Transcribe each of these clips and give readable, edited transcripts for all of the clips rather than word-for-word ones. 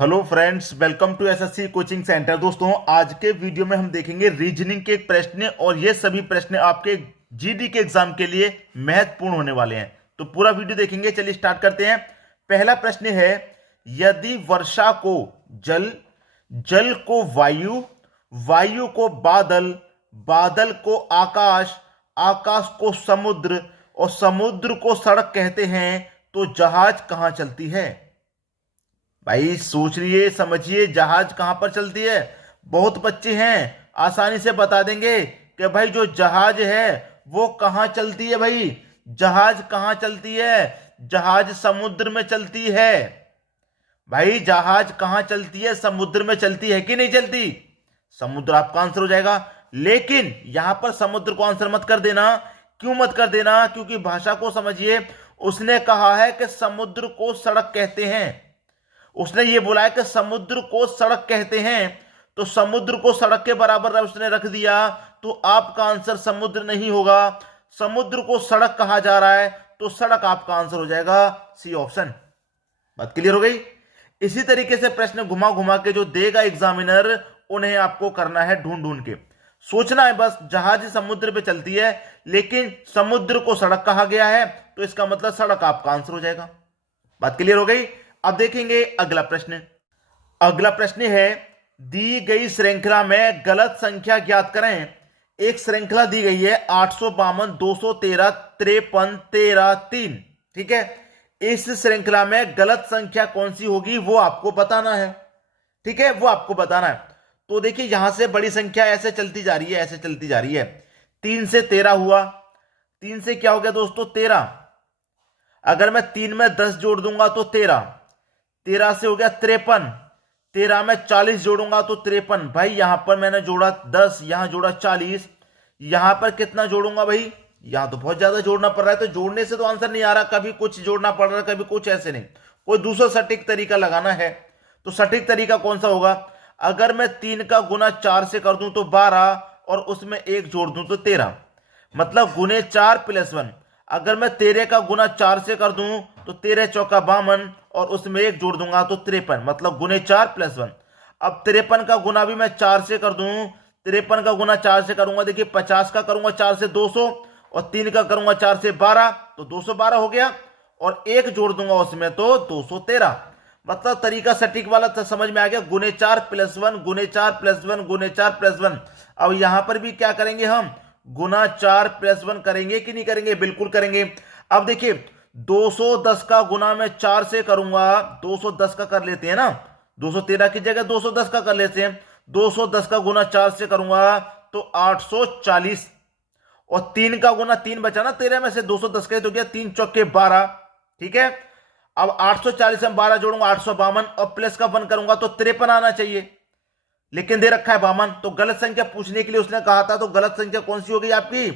Hello friends, welcome to SSC coaching centre. दोस्तों, आज के वीडियो में हम देखेंगे रीजनिंग के प्रश्न और ये सभी प्रश्न आपके जीडी के एग्जाम के लिए महत्वपूर्ण होने वाले हैं। तो पूरा वीडियो देखेंगे। चलिए स्टार्ट करते हैं। पहला प्रश्न है, यदि वर्षा को जल, जल को वायु, वायु को बादल, बादल को आकाश, आकाश को समुद्र और समुद्र को सड़क कहते हैं तो जहाज कहां चलती है? भाई सोचिए, समझिए, जहाज कहां पर चलती है। बहुत बच्चे हैं आसानी से बता देंगे कि भाई जो जहाज है वो कहां चलती है। भाई जहाज कहां चलती है? जहाज समुद्र में चलती है। भाई जहाज कहां चलती है? समुद्र में चलती है कि नहीं चलती? समुद्र आपका आंसर हो जाएगा। लेकिन यहां पर समुद्र को आंसर मत कर देना। क्यों मत कर देना? क्योंकि भाषा को समझिए। उसने कहा है कि समुद्र को सड़क कहते हैं। उसने ये बोला है कि समुद्र को सड़क कहते हैं, तो समुद्र को सड़क के बराबर उसने रख दिया, तो आपका आंसर समुद्र नहीं होगा। समुद्र को सड़क कहा जा रहा है तो सड़क आपका आंसर हो जाएगा सी ऑप्शन। बात क्लियर हो गई? इसी तरीके से प्रश्न घुमा घुमा के जो देगा एग्जामिनर, उन्हें आपको करना है ढूंढ ढूंढ के। सोचना है बस, जहाज समुद्र पे चलती है लेकिन समुद्र को सड़क कहा गया है, तो इसका मतलब सड़क आपका आंसर हो जाएगा। बात क्लियर हो गई? अब देखेंगे अगला प्रश्न। अगला प्रश्न है, दी गई श्रृंखला में गलत संख्या ज्ञात करें। एक श्रृंखला दी गई है 852, 213, 53, 13, 3। ठीक है, इस श्रृंखला में गलत संख्या कौन सी होगी वो आपको बताना है। ठीक है, वो आपको बताना है। तो देखिए, यहां से बड़ी संख्या ऐसे चलती जा रही है, ऐसे चलती जा रही है। 3 से 13 हुआ। 3 से क्या हो गया दोस्तों? 13। अगर मैं 3 में 10 जोड़ दूंगा तो 13। 13 से हो गया 53। 13 में 40 जोड़ूंगा तो 53। भाई यहां पर मैंने जोड़ा 10, यहां जोड़ा 40। यहां पर कितना जोड़ूंगा भाई? यहां तो बहुत ज्यादा जोड़ना पड़ रहा है। तो जोड़ने से तो आंसर नहीं आ रहा। कभी कुछ जोड़ना पड़ रहा है, कभी कुछ, ऐसे नहीं। कोई दूसरा सटीक तरीका लगाना है। तो सटीक तरीका कौन सा होगा? अगर मैं 3 का गुना 4 से कर दूं तो 12 और उसमें 1 जोड़ दूं तो 13। मतलब गुने 4 प्लस 1। अगर मैं 13 का गुना 4 से कर दूं तो 13 चौका 52 और उसमें 1 जोड़ दूंगा तो 53। मतलब गुने 4 प्लस 1। अब 53 का गुना भी मैं 4 से कर दूं। 53 का गुना 4 से करूंगा, देखिए 50 का करूंगा 4 से 200 और 3 का करूंगा 4 से 12 तो 212 हो गया। और 1 जोड़ दूंगा उसमें तो 213। मतलब तरीका सटीक वाला तो समझ में आ गया। गुने 4 प्लस 1, गुने 4 प्लस 1, गुने 4 प्लस 1। अब यहां पर भी क्या करेंगे हम? गुना 4 प्लस 1 करेंगे कि नहीं करेंगे? बिल्कुल करेंगे। अब देखिए, 210 का गुना मैं 4 से करूंगा। 210 का कर लेते हैं ना, 213 की जगह 210 का कर लेते हैं। 210 का गुना 4 से करूंगा तो 840। और 3 का गुना 3 बचा ना 13 में से, 210 का तो गया 3 चौके 12। ठीक है, अब 840 में 12 जोड़ूंगा 852 और प्लस का 1 करूंगा तो 53 आना चाहिए। लेकिन दे रखा है 52। तो गलत संख्या पूछने के लिए उसने कहा था, तो गलत संख्या कौन सी हो गई आपकी?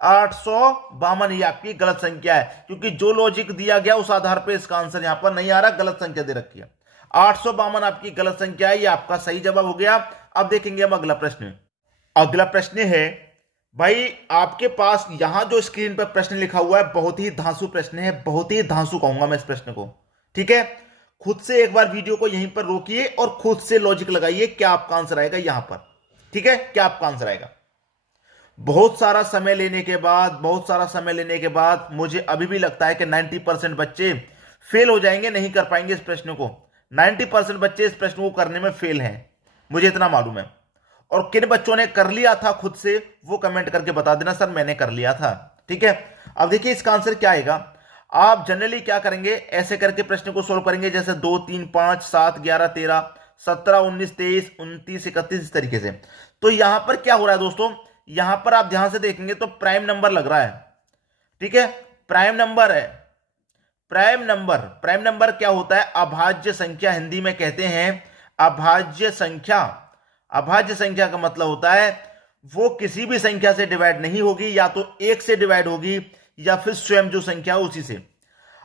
852 ही आपकी गलत संख्या है। क्योंकि जो लॉजिक दिया गया उस आधार पर इसका आंसर यहां पर नहीं आ रहा, गलत संख्या दे रखी है। 852 आपकी गलत संख्या है, ये आपका सही जवाब हो गया। अब देखेंगे हम अगला प्रश्न। अगला प्रश्न है, भाई आपके पास यहां जो स्क्रीन पर प्रश्न लिखा हुआ है बहुत ही धांसू प्रश्न है, बहुत ही धांसू कहूंगा मैं इस प्रश्न को। ठीक है, खुद से एक बार वीडियो को यहीं पर रोकिए और खुद से लॉजिक लगाइए, क्या आपका आंसर आएगा यहां पर। ठीक है, क्या आपका आंसर आएगा? बहुत सारा समय लेने के बाद, बहुत सारा समय लेने के बाद मुझे अभी भी लगता है कि 90% बच्चे फेल हो जाएंगे, नहीं कर पाएंगे इस प्रश्न को। 90% बच्चे इस प्रश्न को करने में फेल हैं, मुझे इतना मालूम है। और किन बच्चों ने कर लिया था खुद से, वो कमेंट करके बता देना, सर मैंने कर लिया था। ठीक है, अब देखिए इसका आंसर क्या आएगा। आप जनरली क्या करेंगे, ऐसे करके प्रश्न को सोल्व करेंगे, जैसे 2, 3, 5, 7, 11, 13, 17, 19, 23, 29, 31, इस तरीके से। तो यहां पर क्या हो रहा है दोस्तों, यहां पर आप ध्यान से देखेंगे तो प्राइम नंबर लग रहा है। ठीक है, प्राइम नंबर है। प्राइम नंबर, प्राइम नंबर क्या होता है? अभाज्य संख्या हिंदी में कहते हैं अभाज्य संख्या। अभाज्य संख्या का मतलब होता है वो किसी भी संख्या से डिवाइड नहीं होगी, या तो 1 से डिवाइड होगी या फिर स्वयं जो संख्या उसी से।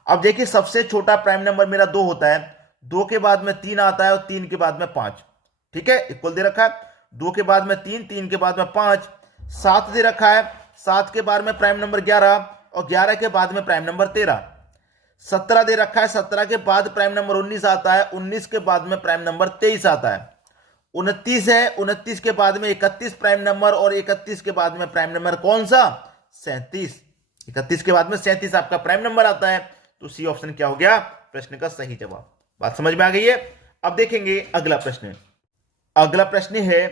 अब देखिए, सबसे छोटा प्राइम नंबर मेरा 2 होता है। 2 के बाद में 3 आता है और 3 के बाद में 5। ठीक है, इक्वल दे रखा है। 2 के बाद में 3, 3 के बाद में 5, 7 दे रखा है। 7 के बाद में प्राइम नंबर 11 और 11 के बाद में प्राइम नंबर 13। 17 दे रखा है, 17 के बाद प्राइम नंबर 19 आता है, 19 के बाद में प्राइम नंबर 23 आता है, 29 है, 29 के बाद में 31 प्राइम नंबर, और 31 के बाद में प्राइम नंबर कौन सा? 37। 31 के बाद में 37 आपका प्राइम नंबर आता है। तो सी ऑप्शन क्या हो गया प्रश्न का सही जवाब। बात समझ में आ गई है? अब देखेंगे अगला प्रश्न। अगला प्रश्न है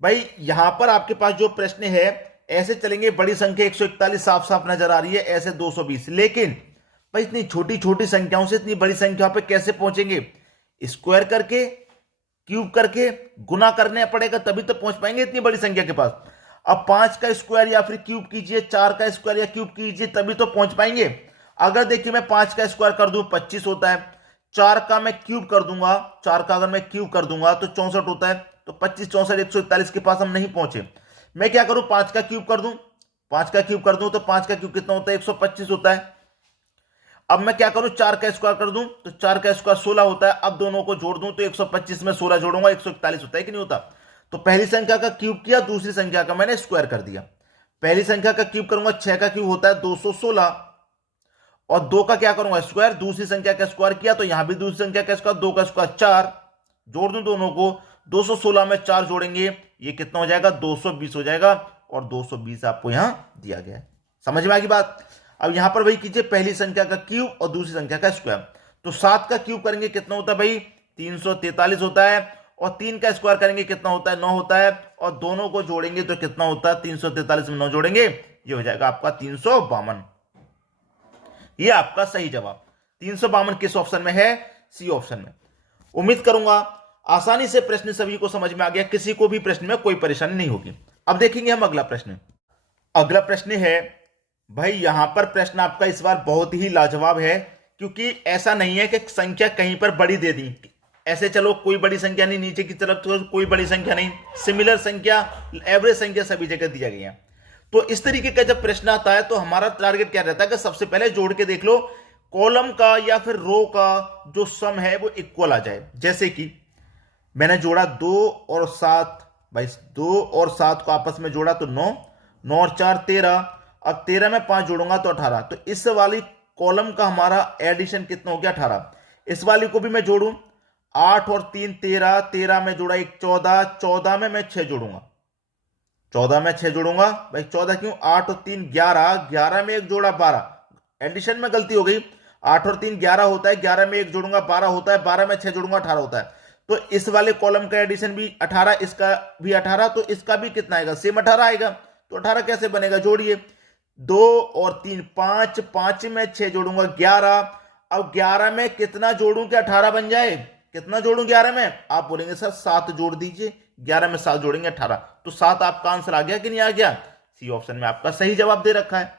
भाई, यहां पर आपके पास जो प्रश्न है ऐसे चलेंगे, बड़ी संख्या 141 साफ साफ नजर आ रही है, ऐसे 220, लेकिन भाई इतनी छोटी छोटी संख्याओं से इतनी बड़ी संख्या पे कैसे पहुंचेंगे? स्क्वायर करके, क्यूब करके, गुना करने पड़ेगा, तभी तो पहुंच पाएंगे इतनी बड़ी संख्या के पास। अब 5 का स्क्वायर या फिर क्यूब कीजिए, 4 का स्क्वायर या क्यूब कीजिए, तभी तो पहुंच पाएंगे। अगर देखिए मैं 5 का स्क्वायर कर दूं 25 होता है, 4 का मैं क्यूब कर दूंगा, 4 का अगर मैं क्यूब कर दूंगा तो 64 होता है, तो 25 64 141 के पास हम नहीं पहुंचे। मैं क्या करूं, 5 का क्यूब कर दूं, 5 का क्यूब कर दूं तो 5 का क्यूब कितना होता है? 125 होता है। अब मैं क्या करूं, 4 का स्क्वायर कर दूं तो 4 का स्क्वायर 16 होता है। अब दोनों को जोड़ दूं तो 125 में 16 जोड़ूंगा 141 होता है कि नहीं होता? तो पहली संख्या का क्यूब किया, दूसरी संख्या का मैंने स्क्वायर कर दिया। पहली संख्या का क्यूब करूंगा, 6 का क्यूब होता है 216, और 2 का क्या करूंगा स्क्वायर, दूसरी संख्या का स्क्वायर किया तो यहां भी दूसरी संख्या का स्क्वायर, 2 का स्क्वायर 4, जोड़ दूं दोनों को, 216 में 4 जोड़ेंगे, ये कितना हो जाएगा? 220 हो जाएगा, और 220 आपको यहां दिया गया है। समझ में आ गई बात? अब यहां पर वही कीजिए, पहली संख्या का क्यूब और दूसरी संख्या का स्क्वायर। तो 7 का क्यूब करेंगे कितना होता है भाई? 343 होता है, और 3 का स्क्वायर करेंगे कितना होता है? 9 होता है, और दोनों को जोड़ेंगे तो कितना होता है? 343 में 9 जोड़ेंगे, ये हो जाएगा आपका 352। ये आपका सही जवाब 352 किस ऑप्शन में है? सी ऑप्शन में। उम्मीद करूंगा आसानी से प्रश्न सभी को समझ में आ गया, किसी को भी प्रश्न में कोई परेशानी नहीं होगी। अब देखेंगे हम अगला प्रश्न। अगला प्रश्न है भाई, यहां पर प्रश्न आपका इस बार बहुत ही लाजवाब है, क्योंकि ऐसा नहीं है कि संख्या कहीं पर बड़ी दे दी, ऐसे चलो कोई बड़ी संख्या नहीं, नीचे की तरफ तो कोई बड़ी संख्या नहीं, सिमिलर संख्या, एवरेज संख्या सभी जगह दिया गया है। तो इस तरीके का जब प्रश्न आता है तो हमारा टारगेट क्या रहता है कि सबसे पहले जोड़ के देख लो, कॉलम का या फिर रो का जो सम है वो इक्वल आ जाए। जैसे कि मैंने जोड़ा 2 और 7, भाई 2 और 7 को आपस में जोड़ा तो 9, 9 और 4 13, अब 13 में 5 जोड़ूंगा तो 18। तो इस वाली कॉलम का हमारा एडिशन कितना हो गया? 18। इस वाली को भी मैं जोड़ूं, 8 और 3 13, 13 में जोड़ा 1 14, 14 में मैं 6 जोड़ूंगा, 14 में 6 जोड़ूंगा, भाई 14 क्यों? 8 और 3 11, 11 में 1 जोड़ा 12, एडिशन में गलती हो गई, 8 और 3 11 होता है, 11 में 1 जोड़ूंगा 12 होता है, 12 में 6 जोड़ूंगा 18 होता है। तो इस वाले कॉलम का एडिशन भी 18, इसका भी 18, तो इसका भी कितना आएगा? सेम 18 आएगा। तो 18 कैसे बनेगा? जोड़िए, 2 और 3 5, 5 में 6 जोड़ूंगा 11। अब 11 में कितना जोड़ूं कि 18 बन जाए? कितना जोड़ूं 11 में? आप बोलेंगे सर 7 जोड़ दीजिए, 11 में 7 जोड़ेंगे 18। तो 7 आपका आंसर आ गया कि नहीं आ गया? सी ऑप्शन में आपका सही जवाब दे रखा है।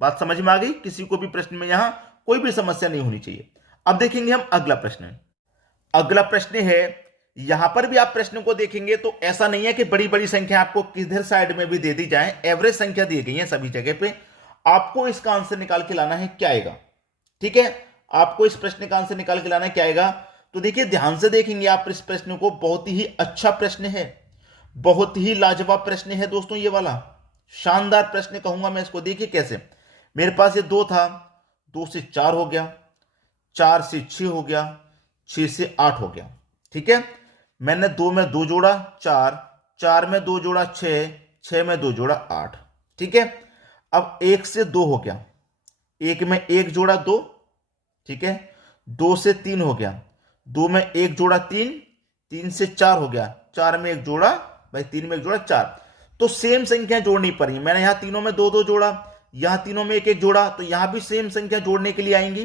बात समझ में आ गई? किसी को भी प्रश्न में यहां कोई भी समस्या नहीं होनी चाहिए। अब देखेंगे हम अगला प्रश्न। अगला प्रश्न है, यहां पर भी आप प्रश्न को देखेंगे तो ऐसा नहीं है कि बड़ी बड़ी संख्या आपको किधर साइड में भी दे दी जाए, एवरेज संख्या दी गई है सभी जगह पे। आपको इसका आंसर निकाल के लाना है, क्या आएगा? ठीक है, आपको इस प्रश्न का आंसर निकाल के लाना है, क्या आएगा? तो देखिए ध्यान से देखेंगे आप इस प्रश्न को, बहुत ही अच्छा प्रश्न है, बहुत ही लाजवाब प्रश्न है दोस्तों, ये वाला शानदार प्रश्न कहूंगा मैं इसको। देखिए कैसे, मेरे पास ये 2 था, 2 से 4 हो गया, 4 से 6 हो गया, 6 से 8 हो गया। ठीक है, मैंने 2 में 2 जोड़ा 4, 4 में 2 जोड़ा 6, 6 में 2 जोड़ा 8। ठीक है, अब 1 से 2 हो गया, 1 में 1 जोड़ा 2, ठीक है, 2 से 3 हो गया, 2 में 1 जोड़ा 3, 3 से 4 हो गया, 4 में 1 जोड़ा, भाई 3 में 1 जोड़ा 4। तो सेम संख्या जोड़नी पड़ी, मैंने यहां तीनों में 2 2 जोड़ा, यहां तीनों में 1 1 जोड़ा, तो यहां भी सेम संख्या जोड़ने के लिए आएंगी।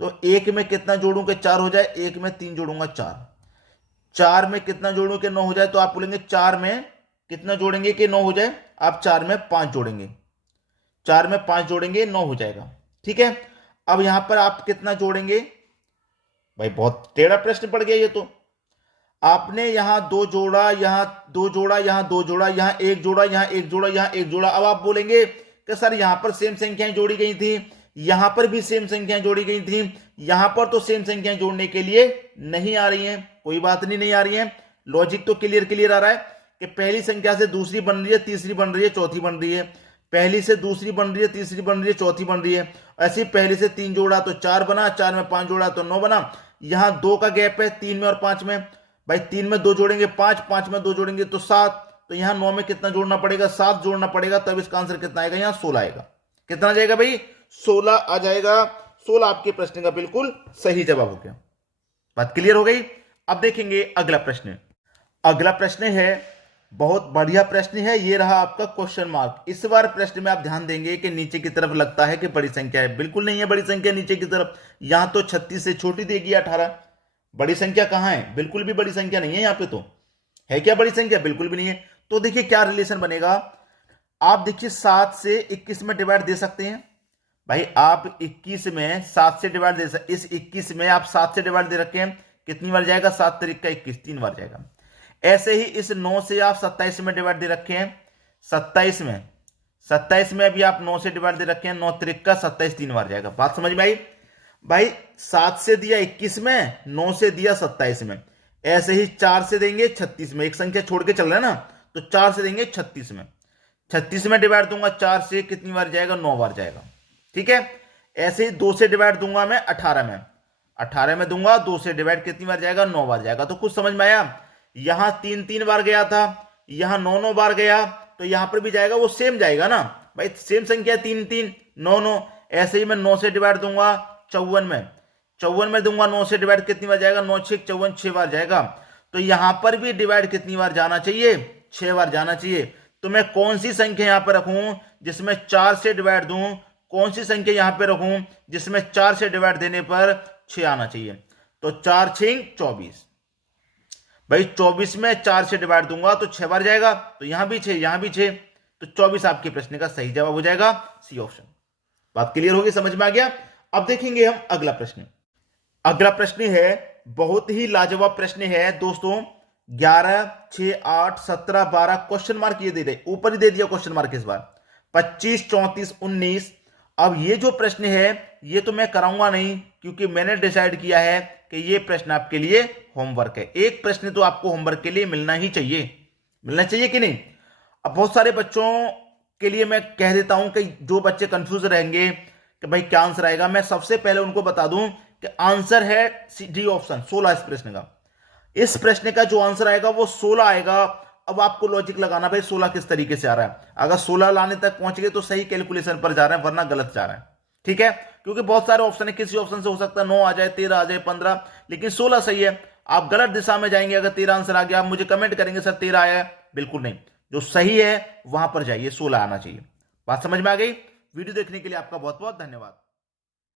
तो 1 में कितना जोड़ूं कि 4 हो जाए? 1 में 3 जोड़ूंगा 4, 4 में कितना जोड़ूं कि 9 हो जाए? तो आप बोलेंगे 4 में कितना जोड़ेंगे कि 9 हो जाए? आप 4 में 5 जोड़ेंगे, 4 में 5 जोड़ेंगे 9 हो जाएगा। ठीक है, अब यहां पर आप कितना जोड़ेंगे? भाई बहुत टेढ़ा प्रश्न पड़ गया ये तो। आपने यहां 2 जोड़ा, यहां 2 जोड़ा, यहां 2 जोड़ा, यहां 1 जोड़ा, यहां 1 जोड़ा, यहां 1 जोड़ा। अब आप बोलेंगे कि सर यहां पर सेम संख्याएं जोड़ी गई थी, यहां पर भी सेम संख्याएं जोड़ी गई थी, यहां पर तो सेम संख्याएं जोड़ने के लिए नहीं आ रही हैं। कोई बात नहीं आ रही है, लॉजिक तो क्लियर आ रहा है कि पहली संख्या से दूसरी बन रही है, तीसरी बन रही है, चौथी बन रही है, पहली से दूसरी बन रही है, तीसरी बन रही है, चौथी बन रही है। ऐसे ही पहले से 3 जोड़ा तो 4 बना, 4 में 5 जोड़ा तो 9 बना। यहां 2 का गैप है 3 में और 5 में। भाई 3 में 2 जोड़ेंगे 5, 5 में 2 जोड़ेंगे तो 7। तो यहां 9 में कितना जोड़ना पड़ेगा? 7 जोड़ना पड़ेगा, तब इसका आंसर कितना आएगा? यहां 16 आएगा। कितना आ जाएगा भाई? 16 आ जाएगा। 16 आपके प्रश्न का बिल्कुल सही जवाब हो गया। बात क्लियर हो गई? अब देखेंगे अगला प्रश्न। अगला प्रश्न है, बहुत बढ़िया प्रश्न है, ये रहा आपका क्वेश्चन मार्क। इस बार प्रश्न में आप ध्यान देंगे कि नीचे की तरफ लगता है कि बड़ी संख्या है, बिल्कुल नहीं है बड़ी संख्या नीचे की तरफ। यहां तो 36 से छोटी देगी 18। बड़ी संख्या कहां है? बिल्कुल भी बड़ी संख्या नहीं है यहां पे। तो है क्या बड़ी संख्या? बिल्कुल भी नहीं है। तो देखिए क्या रिलेशन बनेगा। आप देखिए 7 से 21 में डिवाइड दे सकते हैं। भाई आप 21 में 7 से डिवाइड दे सकते। इस 21 में आप 7 से डिवाइड दे रखे हैं, कितनी बार जाएगा? 7 तरीक का 21, 3 बार जाएगा। ऐसे ही इस 9 से आप 27 में डिवाइड दे रखे हैं। 27 में अभी आप 9 से डिवाइड दे रखे हैं, 9 तरीक का 27, 3 बार जाएगा। बात समझ में आई? भाई 7 से दिया 21 में, 9 से दिया 27 में। ऐसे ही 4 से देंगे 36 में, एक संख्या छोड़ के चल रहा है ना, तो 4 से देंगे 36 में। 36 में डिवाइड दूंगा 4 से, कितनी बार जाएगा? 9 बार जाएगा। ठीक है। ऐसे ही 2 से डिवाइड दूंगा मैं 18 में। 18 में दूंगा 2 से डिवाइड, कितनी बार जाएगा? 9 बार जाएगा। तो कुछ समझ में आया? यहां 3 बार गया था, यहां 9 बार गया, तो यहां पर भी जाएगा, वो सेम जाएगा ना भाई, सेम संख्या 3 9। ऐसे ही मैं 9 से डिवाइड दूंगा 54 में। 54 में दूंगा 9 से डिवाइड, कितनी बार जाएगा? 9 6 54, 6 बार जाएगा। तो यहां पर भी डिवाइड कितनी बार जाना चाहिए? 6 बार जाना चाहिए। तो मैं कौन सी संख्या यहां पर रखूं जिसमें 4 से डिवाइड दूं? कौन सी संख्या यहां पर रखूं जिसमें 4 से डिवाइड देने पर 6 आना चाहिए? तो 4 6 24। भाई 24 में 4 से डिवाइड दूंगा तो 6 बार जाएगा, तो यहां भी 6, यहां भी 6। तो 24 आपके प्रश्न का सही जवाब हो जाएगा, सी ऑप्शन। बात क्लियर होगी? समझ में आ गया? अब देखेंगे हम अगला प्रश्न। अगला प्रश्न है, बहुत ही लाजवाब प्रश्न है दोस्तों। 11 6 8 17 12 क्वेश्चन मार्क ये दे दे, ऊपर ही दे दिया क्वेश्चन मार्क इस बार। 25 34 19। अब ये जो प्रश्न है ये तो मैं कराऊंगा नहीं, क्योंकि मैंने डिसाइड किया है कि ये प्रश्न आपके लिए होमवर्क है। एक प्रश्न तो आपको होमवर्क के लिए मिलना ही चाहिए, मिलना चाहिए कि नहीं? अब बहुत सारे बच्चों के लिए मैं कह देता हूं कि जो बच्चे कंफ्यूज रहेंगे कि भाई क्या आंसर आएगा, मैं सबसे पहले उनको बता दूं कि आंसर है डी ऑप्शन 16 इस प्रश्न का। इस प्रश्न का जो आंसर आएगा वो 16 आएगा। अब आपको लॉजिक लगाना भाई 16 किस तरीके से आ रहा है। अगर 16 लाने तक पहुंच गए तो सही कैलकुलेशन पर जा रहे हैं, वरना गलत जा रहा है। ठीक है, क्योंकि बहुत सारे ऑप्शन है, किसी ऑप्शन से हो सकता है 9 आ जाए, 13 आ जाए, 15, लेकिन 16 सही है। आप गलत दिशा में जाएंगे अगर 13 आंसर आ गया, आप मुझे कमेंट करेंगे सर 13 आया है, बिल्कुल नहीं। जो सही है वहां पर जाइए, 16 आना चाहिए। बात समझ में आ गई? वीडियो देखने के लिए आपका बहुत बहुत धन्यवाद।